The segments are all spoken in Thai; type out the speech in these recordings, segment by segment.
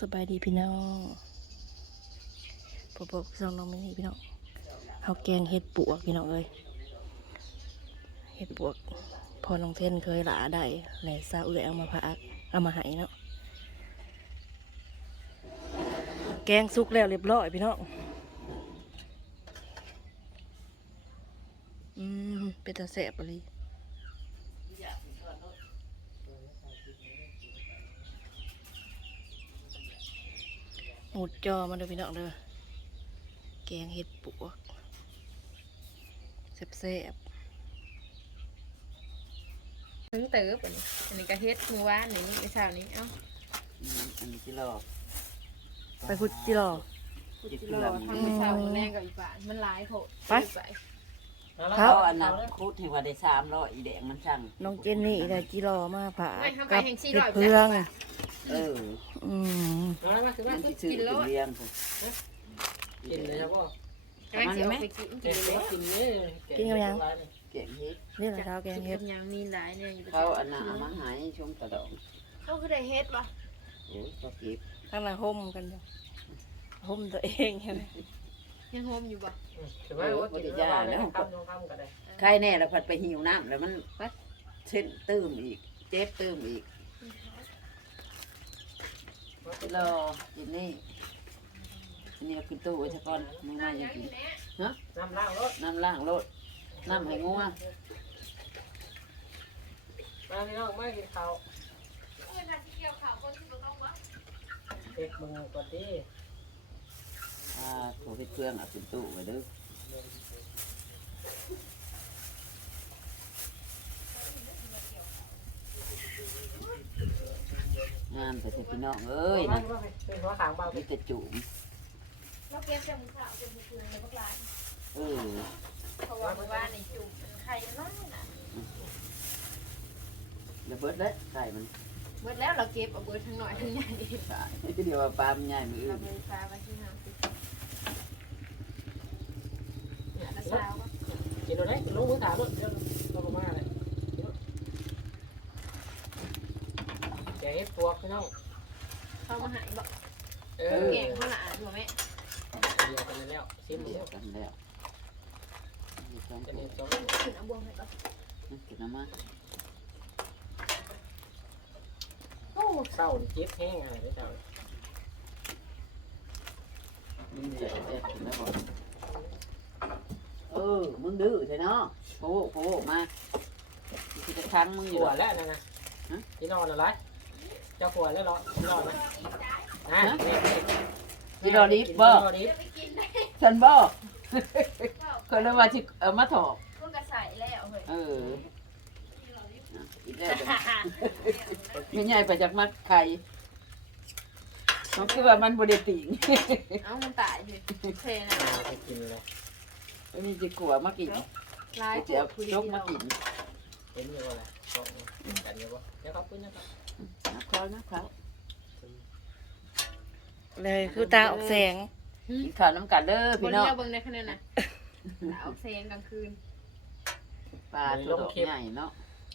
สบายดีพี่น้องปอบบอกสองน้องไม่นี่พี่น้องเอาแกงเห็ดปวกพี่น้องเอ้ยเห็ดปวก พอน้องเทนเคยหลาได้แหล่ซาเอื้อยเอามาพักเอามาให้เนาะแกงสุกแล้วเรียบร้อยพี่น้องอืมเป็นตาแสบอะไหมูจอมาเด้อพี่น้องเด้อแกงเห็ดปวกแซ่บถึงเติบอันนี้อันนี้ก็เฮ็ดมือวานนี่ในเช้านี้เอ้าอืมอันนี้ที่รอๆไปพุดจิรอจิตรรออทำในเช้ามื้อแรงกับอีป่านมันหลายโพดไปไป ครัเขาบ อันนั้นคุดที่ว่าได้สามร้อยอีแดงมันช่างน้องเจนนี่ได้จิรอมาผ่าไม่ทำไปกับแห่งชีเห็ร้ดอยเพื่อง เอออืมน้อยมากคือว่ามันที่ซื้อกินแล้วกินเลี้ยงผมกินเลยครับพ่อกำลังสิออกไปกินกิเด็นเลยกินนี่เก่งเฮ็ดนี่แหละเท้าแกงเห็ดกินยังมีหลายเนี่ยอยู่เขาอันนั้นเอามาใหายช่วงกระดองเขาคือได้เฮ็ดวะโอ้ยก็เก็บข้างหน้าห่มกันอยู่ห่มตัวเองใช่ไหมยังโฮมอยู่บ่ถือว่ากินแล้วคำน้องคำก็ได้ใครแน่แล้วพัดไปหิวน้ำแล้วมันเส้นตื้มอีก เจ็บตื้มอีก รอกินนี่อันนี้เราขึ้นตู้ไว้ซะก่อนมึงมาอย่ากินน้ำล้างรถน้ำล่างรถน้ำให้งัวมาพี่น้องไม่กินข้าวเด็กมึงก่อนดิอ่าขอไปเครื่องเอาขึ้นตู้ไว้เด้อามแต่พี่น้องเอ้ยมานะเป็นหัวขางเบามีแต่จุ่มเราเก็บแต่มื้อเช้าเป็นมื้อคืนในพวกร้านเออเพราะว่ามื้อวานนี่จุ่มมันไข่น้อยน่ะระเบิดเลยไก่มันเบิดแล้วเราเก็บเอาเบิดทั้งน้อยทั้งใหญ่ตายเดี๋ยวว่าปลามันใหญ่มือเราอื่น เลยฟ้าไว้ที่ห้างสิอันละสาวบ่กินรถได้กินลูกมือถามรถเดี๋ยวเราก็มา เลยแกงเห็ดปวกพี่น้องเข้ามาหายบ่เออแกงข้าวหลามบ่แม่เดียวกันแล้วซิมเดีเดียยววกันแล้วมีสองจะตัวเนียนสองขึ้นเอาบวงให้ก่อนกินน้ำมันโอ้เศร้าเจ็บแห้งอะไรไม่เศร้ามีเดียวแต่กินแล้วบ่เออ มึงดื้อใช่เนาะโผล่โผล่มาที่จะค้างมึงอปยู่วดแล้วนะนะพี่นอนอะไร เจ้าปวดแล้วรอนอนไหมอะที่รอลิฟบ่รอลิฟฉันบ่เคยเลยว่าที่เอามาถอกพวกกระใส่แล้วเฮ้ยเอออีกแล้วไม่ใหญ่ไปจากมัดไข่เขาคิดว่ามันบริติงเอ้ามันตายเลยเพลนะไปกินเลยอันนี้จะกลัวมากินลายเดี๋ยวจกมากิน เห็นอยู่ว่าอะไรกันอยู่ว่าเดี๋ยวเขาปืนนะครับ นักเขานักเขาเลยคือตาออกแสงกินข้าวน้ำกันเด้อบพี่นน้องเรือเบิ่งในคะแนนน่ะเอาเซนกลางคืนปลาตัวดอกใหญ่เนาะ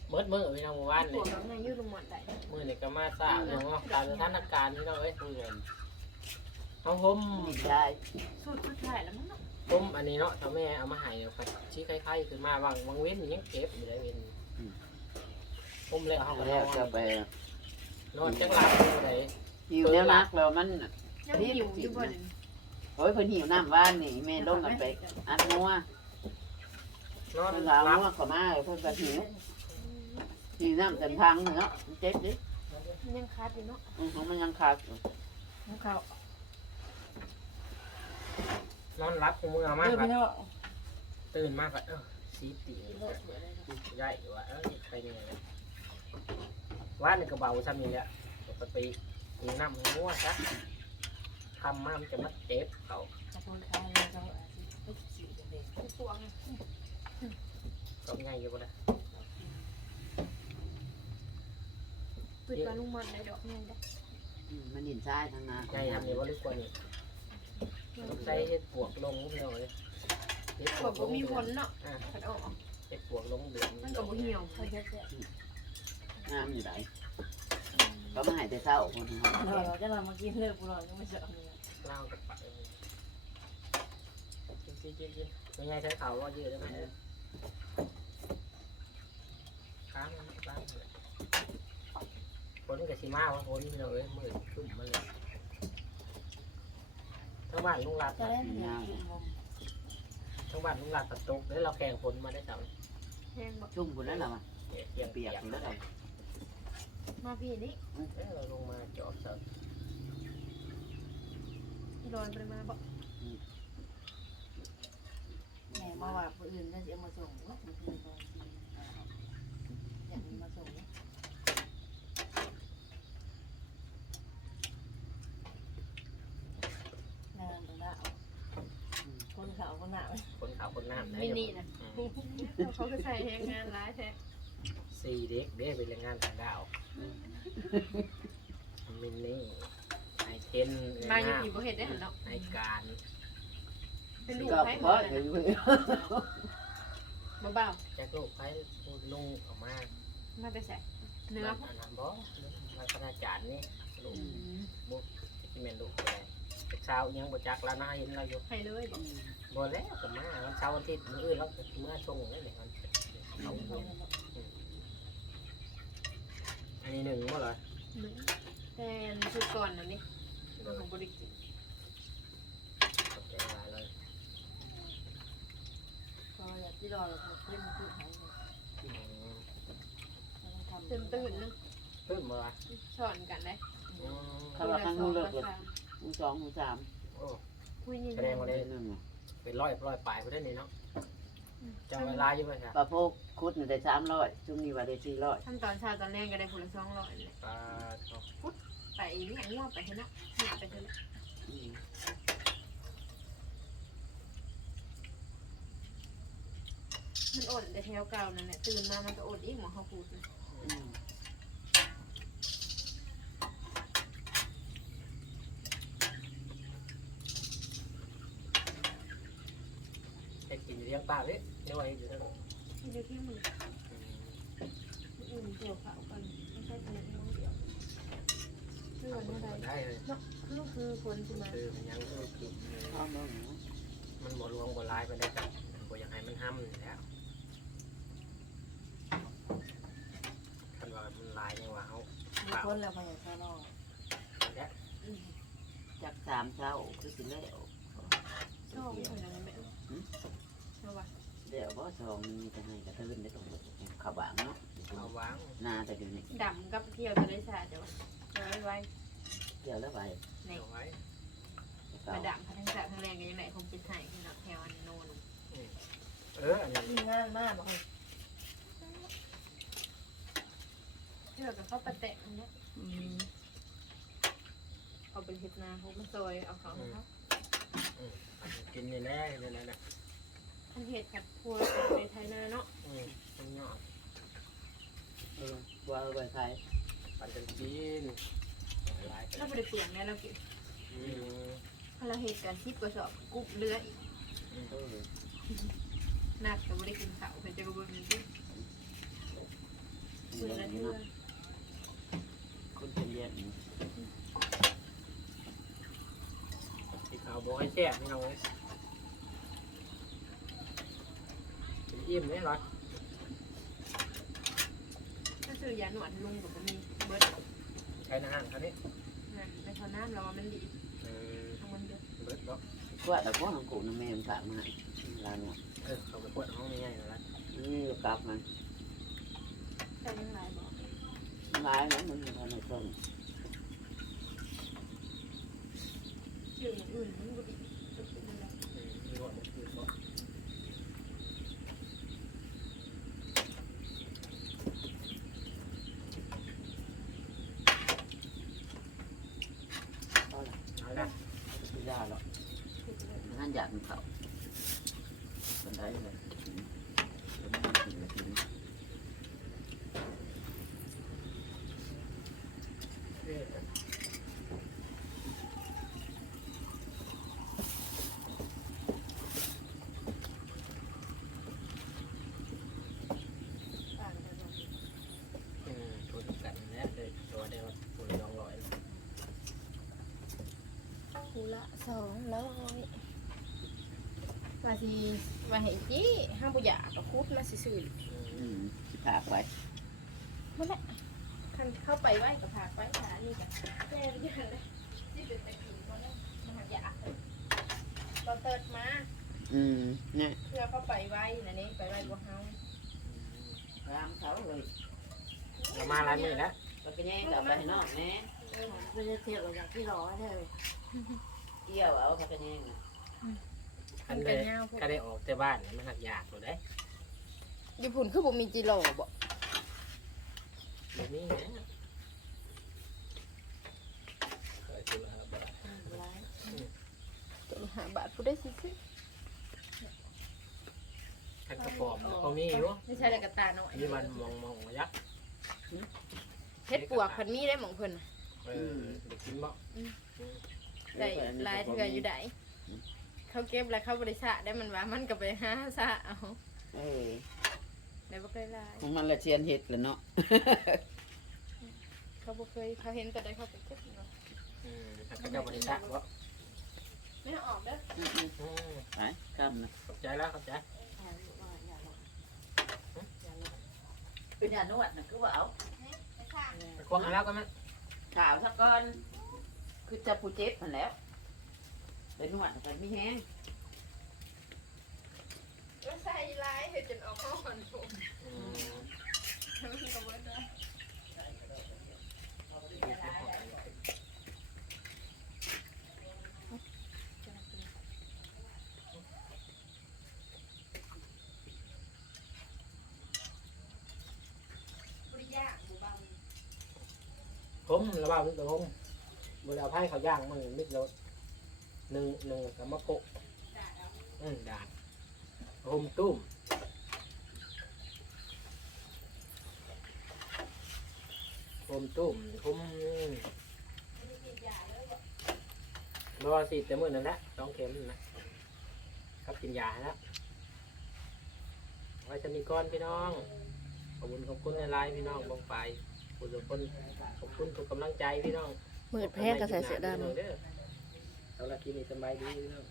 เมื่อเมื่อพี่น้องวันพนี่วกเราเนี่ยยืดลงหมดได้มื่อนี่ก็มาทราบเนาะตามสถานการณ์พี่น้องเอ้ยเพื่อนเอาผมนี่ได้สุดสุดท้ายแล้วมั้งเนาะผมอันนี้เนาะถ้าแม่เอามาให้ครับชี้คล้ายๆขึ้นมาบางบางเว้นยังเก็บอยู่เลยเว้นผมเลยเอาแล้วจะไป นอนจังหลับเลยหิวแล้วนักแล้วมันยังหิวอยู่บ่นโอ้ยเพิ่นหิวน้ำว่านนี่แม่ลงกันไปอัดนัวนอนเพิ่นหเอาลับนัวเข้ามาเพิ่นก็หิวหิวน้ำเต็มทางเนาะมันเจ็บดิมันยังคัดอยู่เนาะอือของมันยังขาดอยู่น้ำข้าวนอนรับของมือมากเด้อครัพี่บน้องตื่นมากครับเออสีตีใหญ่ว่าเออใครเนี่ย ว่านี่ก็เบาซ้ำนี่แหละปกติตีน้ำมั่วซะทำมามันจะมาเจ็บเขาขอบคุณค่ะเราจะเอาสิบสี่เดือนตัวไงก็ง่ายอยู่ก็ได้ปิดปลาลุงมันได้ดอกยังได้อืมมันหินทรายทางนาง่ายทำนี่ว่าลึกกว่านี้ต้องใส่เห็ดปวกลงพี่น้องเลยเห็ดขปววบกลก็งมีเดืผอนลเนาะอ่าขัดออกเห็ดปวกลงเดือนมันก็บ่เหี่ยวเขาจะ งามอยู่ไหนก็มาให้แต่เช้าคนนึงเราเราจะนำมากินเลิกบุหรี่ยังไม่เจอเนื้อเล่ากับปะกินกินกินกินยังไงใช้เขาว่าเยอะได้ไหมค้างค้างฝนกับชิมาว่าฝนเราเอ้ยมืดขึ้นมาเลยทั้งบ้านลุงรัดจะได้เนื้อกินลมทั้งบ้านลุงรัดตัดตกแล้วเราแข่งฝนมาได้สามแห้งชุ่มคนนั้นเหรอวะเปียกเปียกกคนนั้นเหรอ มาพี่นี่เอ้ยเราลงมาจอดเสร็จโดนไปมาบอกแม่มาว่าผู้อื่นได้จะมาส่งว่ามันคือตอนที่อยากมาส่งนานแต่ละคนเขาคนหนาคนขาวคนน้ำได้มินินะเขาก็ใส่แห้งงานร้ายแท้ สี่เด็กเด้เป็นแรงงานต่างดาวมินนี่ไอเทนมาอยู่ที่บ่เห็ดได้หันเนาะไอการเป็นลูกก็ไผ่เพหมราะดเดี๋ยวเบาแจ็คลูกไพ่ลุงออกมาๆมาไปใส่เนื้ออันนั้นบอมาคณาจารย์นี่ลูกบุกที่เมนลูกอะไรเด็กสาวยังบ่จักแล้วนะเห็นเราอยู่ให้เลยบอกบ่แล้วกับมาวันเสาร์อาทิตย์มื้ออื่นเราเมื่อชงนี่แหละมันเขา อันนี้หนึ่งบ่เหรอแต่ชุดก่อนนะนี่มันของบริกิตขอบใจหลายเลยก็อยากที่รอเราเพื่อนพูดให้อืมตื่นตื่นนึงเพิ่มบ่วะสอนกันได้อืมเขาว่าข้างนู้นเลิกเลยมูสองมูสามโอ้คุยยิงแสดงว่าเลได้ยนั่นไงเป็นร้อยร้อยปลายไปได้นี่เนาะ จำเวลาอยู่ไหมครับปลาโพกคุดหนึ่งได้สามร้อยช่วงนี้ว่าได้สี่ร้อยขั้นตอนเช้าตอนแรกก็ได้ผลละสองร้อยเลยปลาเขาไปนี่อันนี้ไปเถอะนะไปเถอะนะมันอดแต่แถวเก่านั่นแหละตื่นมามันก็อดอีกหมอเขาพูดนะให้กินเลี้ยงปลาเลยเดี๋ยวไว้อยู่นั่น ที่เดียวที่มืออื่นเกี่ยวขาวกันไม่ใช่ขนาดน้องเดียวคือวันนี้ ได้ได้เลยลูกคือคนใช่ไหมคือมันยังคือกินเอามาหนูมันหมดรวงหมดลายไปได้กับบ่อยากให้มันห้ำอยู่แล้วคันว่ามันลายยังว่าเขามีคนแล้วพยายามข้างนอกแล้วจากสามเช้าคือสิแล้วชอบคนนั้นไหมชอบว่ะเดี๋ยวว่าสองมีแต่ให้กระตื้นได้ตรงเขาบางเนาะเอาวางนาแต่เดี๋ยวนี้ดำกับเที่ยวจะได้ชาจะว่าจะไว้ไว้ เดี๋ยวแล้วไปในเอาไว้เก่ามาดำทั้งสาทั้งแรงกันยังไงคงเป็นไห้ที่นักแถวอันโนนเอออันนี้มีงานมากเลยเที่ยวกับเขาประแตะอันนี้อืมเอาเป็นเห็ดนาเขามาซอยเอาเขาเขากินนี่แน่นี่แน่นะอันเห็ดกับพัวในไทยนาเนาะอืมมันยอดเออว่าเอาไปขายปันกันกินลายไป ถ้าไม่ได้เปลืองเนี่ยเราเก็บถ้าเราเห็ดกันชิบกระสอบกุบเรืออีกหนักแต่ไม่ได้กินข้าวเป็นจะระเบื้องนี่มีเพื่อเรื่อนงนี้เพื่อเนาะคนเป็นเรียนที่เขาวบอกให้แซ่บนี่น้องเอ้ยกินอิ่มเลยเหรอถ้าซื้อยาหนวดลุงกับมีเบิร์ดใช้น้ำเขานี่นนท่ อน้ำเรามันดีเอองมันเดือดเบิดเนาะว่าแต่พ่อของกูน้ำแม่ฝากมาให้ร้านเนาะเออเขาไปปวดห้องง่ายๆแล้วนี่กลับมันใช่ยังไงบอกร้ายนะมันทำในต้นชื่ออย่างอื่นมันบุดีจะเป็นอะไร มีรถมีรถ ก็ละ เอาละ ไม่ได้หรอกท่านอยากมันเขาคนได้เลยคนได้กินก็กิน เออ ต่างกัน อืมทุนกันแล้วเลยตัวเดียวทุน ละ สองร้อยมาสิมาเห็นจี้ห้างบุหยากับคุดมาสิสื่ออืมสิพากไว้เมื่อไรคันเข้าไปไหว้กับผากไว้ขานี่กับแก้ไม่ได้เลยที่เป็นตะกี้ก็ได้มาหายาเราเติร์ดมา อืมเนี่ยเพื่อเข้าไปไหว้นะนี่ไปไหว้บัวเฮา รามเขาเลยเรามาหลายมือแล้ว มันก็แย่งกับไปให้นอกแม่ไม่ได้เที่ยวอย่างที่รอได้เลย เกี่ยวเอาเขาก็แย่งน่ะคันได้ก็ได้ออกแต่บ้านมันหักยากตัวได้ญี่ปุ่นคือบ่มีจิโร่บ่แบบนี้นะเคยซื้อมาแล้วบ่ได้ตัวหาบาทผู้ได้สิซื้อถ้ากระป๋อมเขามีอยู่ไม่ใช่แต่กระตาหน่อยมีวันมองมองยักษ์เฮ็ดปวกพันมีได้หมองเพิ่นน่ะเออเด็กกินบ่ ได้หลายเถื่ออยู่ได้เขาเก็บแล้วเขาบริษัทได้มันว่ามันก็ไปหาซะเอาเออได้บ่เคยหลายของมันละเชียนเห็ดแหละเนาะเขาบ่เคยเขาเห็นแต่ได้เขาไปเก็บเนาะอืมถ้าเขาจะบริษัทบ่ไม่เอาออกเด้ออืมอืมๆไปกำนะขอบใจแล้วขอบใจเป็นยานวดนะคือว่าเอาไปข้างไปควงเอาแล้วกันมั้ยข่าวสักก้อน คือจะผู้เจ็บมันแล้วเป็นนวดกันมีแห้งแล้วใส่ลายเฮ็ดจนออกห้อนผมอืมมันก็บ่ได้บ่ได้ยากบ่เบาผมระบาดตัวผม เวลาไพ่เขาย่างมันมิดรถหนึ่งหนึ่งกับมะโกะได้เอาอืมดาดผมตุ้มผมตุ้มผมรอสิแต่มื่อนั้นแหละต้องเข็มนะครับกินยาแล้วไว้จะมีก้อนพี่น้องขอบคุณขอบคุณในไลน์พี่น้องบงไปขอบคุณขอบคุณทุกกำลังใจพี่น้อง มืดแพ้กระแสเสือดำ เอาละกินี้สบายดีเนาะ